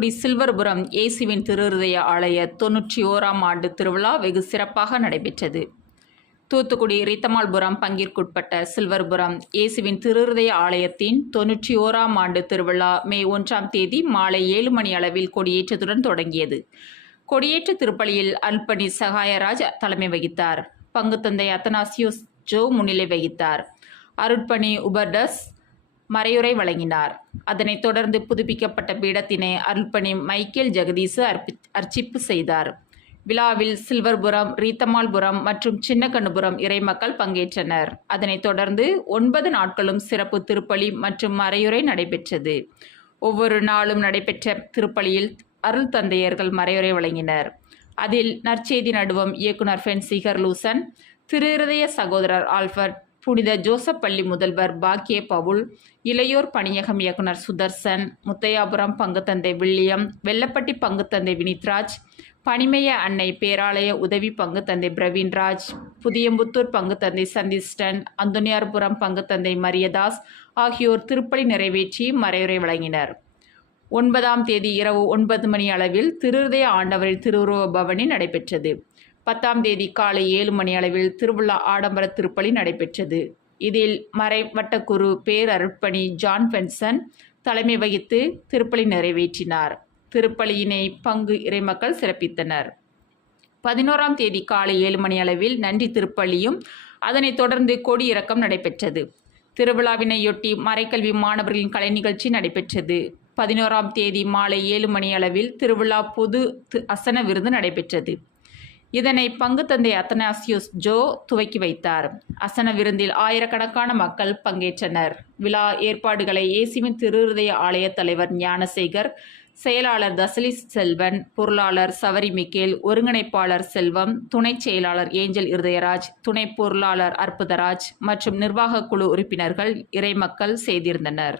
தூத்துக்குடி சில்வர்புரம் இயேசுவின் திருஹ்ருதய ஆலய 91ஆம் ஆண்டு திருவிழா வெகு சிறப்பாக நடைபெற்றது. தூத்துக்குடி ரீத்தமால்புரம் பங்கிற்குட்பட்ட சில்வர்புரம் இயேசுவின் திருஹ்ருதய ஆலயத்தின் 91ஆம் ஆண்டு திருவிழா மே 1ஆம் தேதி மாலை 7 மணி அளவில் கொடியேற்றத்துடன் தொடங்கியது. கொடியேற்ற திருப்பலியில் அல்பனி சகாயராஜ் தலைமை வகித்தார். பங்குத்தந்தை அத்தனாசியோஸ் ஜோ முன்னிலை வகித்தார். அருட்பணி உபர்டஸ் மறையுரை வழங்கினார். அதனைத் தொடர்ந்து புதுப்பிக்கப்பட்ட பீடத்தினை அருள்பணி மைக்கேல் ஜெகதீசு அர்ச்சிப்பு செய்தார். விழாவில் சில்வர்புரம், ரீத்தமால்புரம் மற்றும் சின்னக்கண்ணுபுரம் இறைமக்கள் பங்கேற்றனர். அதனைத் தொடர்ந்து 9 நாட்களும் சிறப்பு திருப்பலி மற்றும் மறையுரை நடைபெற்றது. ஒவ்வொரு நாளும் நடைபெற்ற திருப்பலியில் அருள் தந்தையர்கள் மறையுரை வழங்கினர். அதில் நற்செய்தி நடுவம் இயக்குனர் ஃபென்சிகர் லூசன், திருஹ்ருதய சகோதரர் ஆல்பர்ட், புனித ஜோசப் பள்ளி முதல்வர் பாக்கிய பவுல், இளையோர் பணியகம் இயக்குனர் சுதர்சன், முத்தையாபுரம் பங்குத்தந்தை வில்லியம், வெள்ளப்பட்டி பங்குத்தந்தை வினித்ராஜ், பணிமய அன்னை பேராலய உதவி பங்குத்தந்தை பிரவீன்ராஜ், புதியம்புத்தூர் பங்குத்தந்தை சந்திஸ்டன், அந்தோனியார்புரம் பங்குத்தந்தை மரியதாஸ் ஆகியோர் திருப்பலி நிறைவேற்றி மறையுரை வழங்கினர். 9ஆம் தேதி இரவு 9 மணி அளவில் திருஹ்ருதய ஆண்டவரின் திருவுருவ பவனி நடைபெற்றது. 10ஆம் தேதி காலை 7 மணி அளவில் திருவிழா ஆடம்பர திருப்பலி நடைபெற்றது. இதில் மறைவட்டக்குரு பேரருட்பணி ஜான் பென்சன் தலைமை வகித்து திருப்பலி நிறைவேற்றினார். திருப்பலியினை பங்கு இறைமக்கள் சிறப்பித்தனர். 11ஆம் தேதி காலை 7 மணி அளவில் நன்றி திருப்பலியும் அதனைத் தொடர்ந்து கொடியிறக்கம் நடைபெற்றது. திருவிழாவினையொட்டி மறைக்கல்வி மாணவர்களின் கலை நிகழ்ச்சி நடைபெற்றது. 11ஆம் தேதி மாலை 7 மணி அளவில் திருவிழா பொது அசன விருந்து நடைபெற்றது. இதனை பங்குத்தந்தை அத்தனாசியோஸ் ஜோ துவக்கி வைத்தார். அசன விருந்தில் ஆயிரக்கணக்கான மக்கள் பங்கேற்றனர். விழா ஏற்பாடுகளை இயேசுவின் திருஹ்ருதய ஆலய தலைவர் ஞானசேகர், செயலாளர் தசலிஸ் செல்வன், பொருளாளர் சவரி மிக்கேல், ஒருங்கிணைப்பாளர் செல்வம், துணை செயலாளர் ஏஞ்சல் இருதயராஜ், துணை பொருளாளர் அற்புதராஜ் மற்றும் நிர்வாக குழு உறுப்பினர்கள் இறைமக்கள் செய்திருந்தனர்.